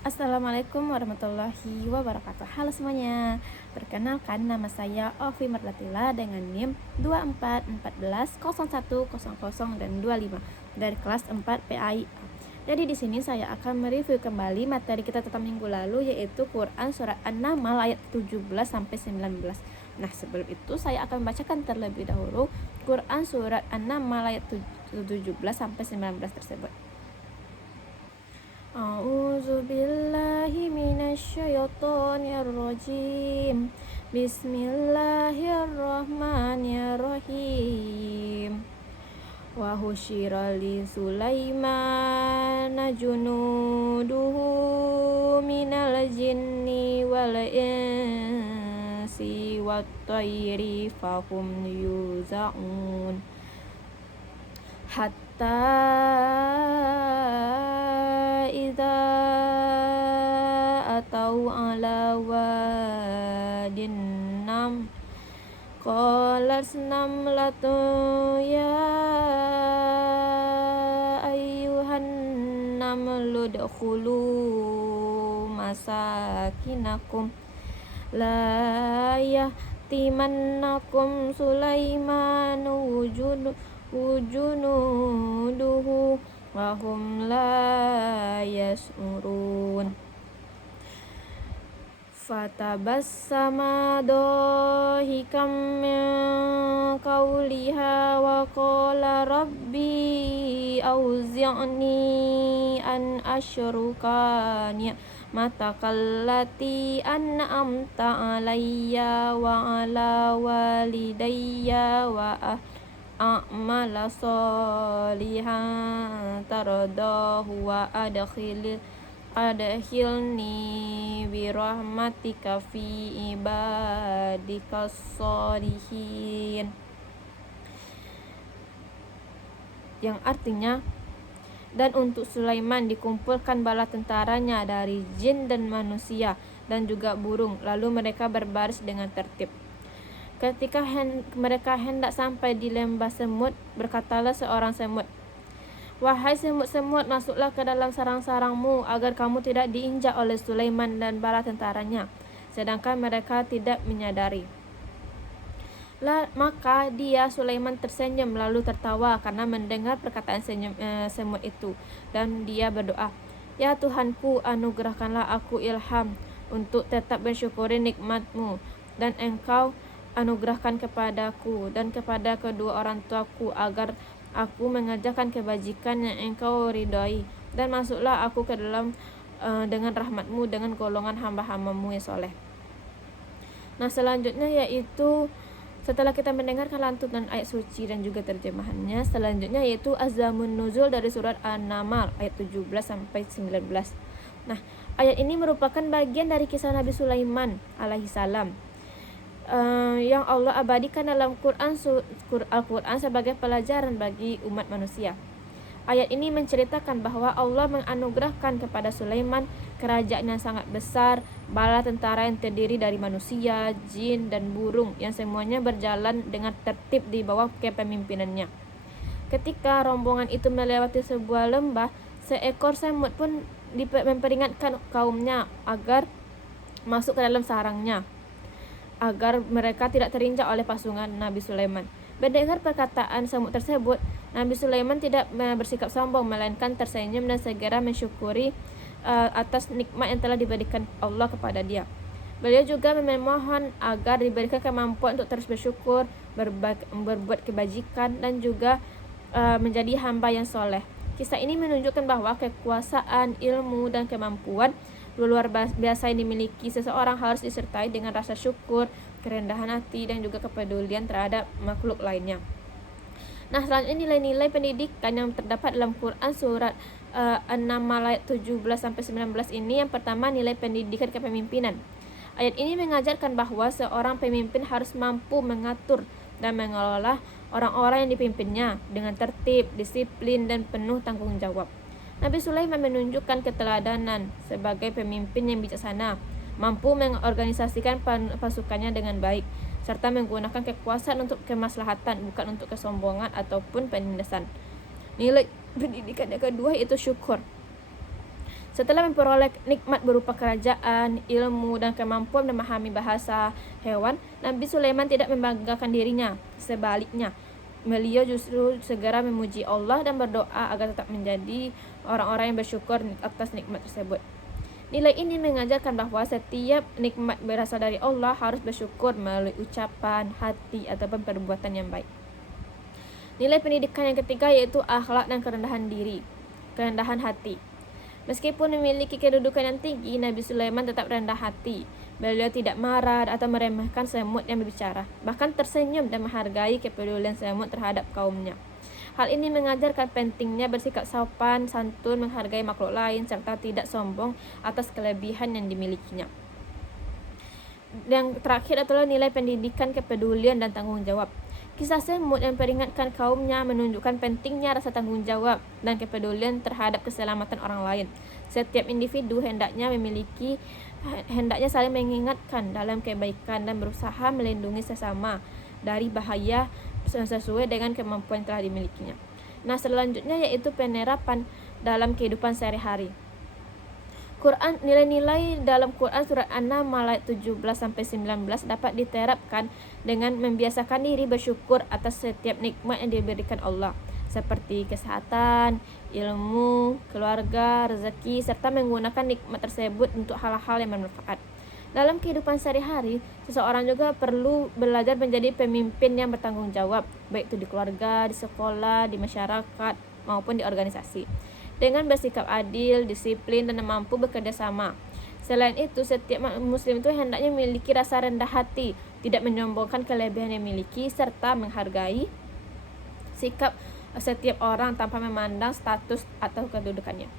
Assalamualaikum warahmatullahi wabarakatuh. Halo semuanya. Perkenalkan, nama saya Ovi Merdatila dengan NIM 24140100 dan 25 dari kelas 4 PAI. Jadi di sini saya akan mereview kembali materi kita tentang minggu lalu, yaitu Quran surat An-Naml ayat 17 sampai 19. Nah, sebelum itu saya akan membacakan terlebih dahulu Quran surat An-Naml ayat 17 sampai 19 tersebut. A'udzu billahi minasyaitonir rajim. Bismillahirrahmanirrahim. Wa husyira li Sulaimana junuduhu minal jinni wal insi wat tayri fahum yuzaun hatta idza atau ala wadin nam qalat namlatu ya ayyuhan namlu dkhulu masakinakum la yahtimannakum Sulaimanu wujunuduhu wa hum la yas'urun. Fatabassama dohikam min qawliha wa qala rabbi auzi'ni an asyruka ni'matakallati an'amta alayya wa ala walidayya wa a'mala sholihan tardahu wa adkhilni birahmatika fi ibadikas sholihin, yang artinya, dan untuk Sulaiman dikumpulkan bala tentaranya dari jin dan manusia dan juga burung, lalu mereka berbaris dengan tertib. Ketika mereka hendak sampai di lembah semut, berkatalah seorang semut, "Wahai semut-semut, masuklah ke dalam sarang-sarangmu agar kamu tidak diinjak oleh Sulaiman dan bala tentaranya." Sedangkan mereka tidak menyadari. Maka Sulaiman tersenyum lalu tertawa karena mendengar perkataan semut itu, dan dia berdoa, "Ya Tuhanku, anugerahkanlah aku ilham untuk tetap bersyukuri nikmat-Mu, dan Engkau anugerahkan kepadaku dan kepada kedua orang tuaku agar aku mengerjakan kebajikan yang Engkau ridhai, dan masuklah aku ke dalam dengan rahmat-Mu dengan golongan hamba-hamba-Mu yang soleh." Nah, selanjutnya yaitu setelah kita mendengarkan lantunan ayat suci dan juga terjemahannya, selanjutnya yaitu Azamun Nuzul dari surat An-Naml ayat 17 sampai 19. Nah, ayat ini merupakan bagian dari kisah Nabi Sulaiman alaihissalam yang Allah abadikan dalam Al-Quran sebagai pelajaran bagi umat manusia. Ayat ini menceritakan bahwa Allah menganugerahkan kepada Sulaiman kerajaan yang sangat besar, bala tentara yang terdiri dari manusia, jin, dan burung yang semuanya berjalan dengan tertib di bawah kepemimpinannya. Ketika rombongan itu melewati sebuah lembah, seekor semut pun memperingatkan kaumnya agar masuk ke dalam sarangnya, agar mereka tidak terinjak oleh pasukan Nabi Sulaiman. Mendengar perkataan semut tersebut, Nabi Sulaiman tidak bersikap sombong, melainkan tersenyum dan segera mensyukuri atas nikmat yang telah diberikan Allah kepada dia. Beliau juga memohon agar diberikan kemampuan untuk terus bersyukur, berbuat kebajikan, dan juga menjadi hamba yang soleh. Kisah ini menunjukkan bahwa kekuasaan, ilmu, dan kemampuan luar biasa yang dimiliki seseorang harus disertai dengan rasa syukur, kerendahan hati, dan juga kepedulian terhadap makhluk lainnya. Nah, selanjutnya nilai-nilai pendidikan yang terdapat dalam Quran surat An-Naml ayat 17 sampai 19 ini. Yang pertama, nilai pendidikan kepemimpinan. Ayat ini mengajarkan bahwa seorang pemimpin harus mampu mengatur dan mengelola orang-orang yang dipimpinnya dengan tertib, disiplin, dan penuh tanggung jawab. Nabi Sulaiman menunjukkan keteladanan sebagai pemimpin yang bijaksana, mampu mengorganisasikan pasukannya dengan baik, serta menggunakan kekuasaan untuk kemaslahatan, bukan untuk kesombongan ataupun penindasan. Nilai pendidikan yang kedua yaitu syukur. Setelah memperoleh nikmat berupa kerajaan, ilmu, dan kemampuan memahami bahasa hewan, Nabi Sulaiman tidak membanggakan dirinya. Sebaliknya, beliau justru segera memuji Allah dan berdoa agar tetap menjadi orang-orang yang bersyukur atas nikmat tersebut. Nilai ini mengajarkan bahwa setiap nikmat berasal dari Allah harus bersyukur melalui ucapan, hati, ataupun perbuatan yang baik. Nilai pendidikan yang ketiga yaitu akhlak dan kerendahan hati. Meskipun memiliki kedudukan yang tinggi, Nabi Sulaiman tetap rendah hati. Beliau tidak marah atau meremehkan semut yang berbicara, bahkan tersenyum dan menghargai kepedulian semut terhadap kaumnya. Hal ini mengajarkan pentingnya bersikap sopan, santun, menghargai makhluk lain, serta tidak sombong atas kelebihan yang dimilikinya. Yang terakhir adalah nilai pendidikan kepedulian dan tanggung jawab. Kisah semut yang memperingatkan kaumnya menunjukkan pentingnya rasa tanggung jawab dan kepedulian terhadap keselamatan orang lain. Setiap individu hendaknya saling mengingatkan dalam kebaikan dan berusaha melindungi sesama dari bahaya sesuai dengan kemampuan yang telah dimilikinya. Nah, selanjutnya yaitu penerapan dalam kehidupan sehari-hari. Nilai-nilai dalam Quran surat An-Naml ayat 17-19 dapat diterapkan dengan membiasakan diri bersyukur atas setiap nikmat yang diberikan Allah, seperti kesehatan, ilmu, keluarga, rezeki, serta menggunakan nikmat tersebut untuk hal-hal yang bermanfaat. Dalam kehidupan sehari-hari, seseorang juga perlu belajar menjadi pemimpin yang bertanggung jawab, baik itu di keluarga, di sekolah, di masyarakat, maupun di organisasi, dengan bersikap adil, disiplin, dan mampu bekerja sama. Selain itu, setiap muslim itu hendaknya memiliki rasa rendah hati, tidak menyombongkan kelebihan yang dimiliki, serta menghargai sikap setiap orang tanpa memandang status atau kedudukannya.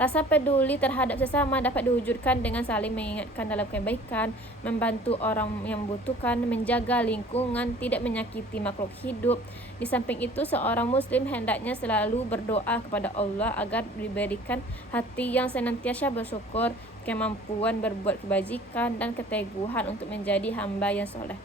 Rasa peduli terhadap sesama dapat diwujudkan dengan saling mengingatkan dalam kebaikan, membantu orang yang membutuhkan, menjaga lingkungan, tidak menyakiti makhluk hidup. Di samping itu, seorang muslim hendaknya selalu berdoa kepada Allah agar diberikan hati yang senantiasa bersyukur, kemampuan berbuat kebajikan, dan keteguhan untuk menjadi hamba yang soleh.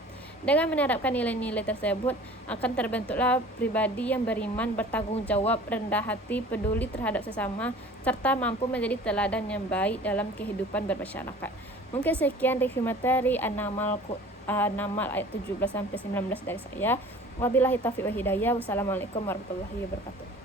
Dengan menerapkan nilai-nilai tersebut, akan terbentuklah pribadi yang beriman, bertanggung jawab, rendah hati, peduli terhadap sesama, serta mampu menjadi teladan yang baik dalam kehidupan bermasyarakat. Mungkin sekian review materi An-Naml ayat 17-19 dari saya. Wabillahi taufiq wal hidayah. Wassalamualaikum warahmatullahi wabarakatuh.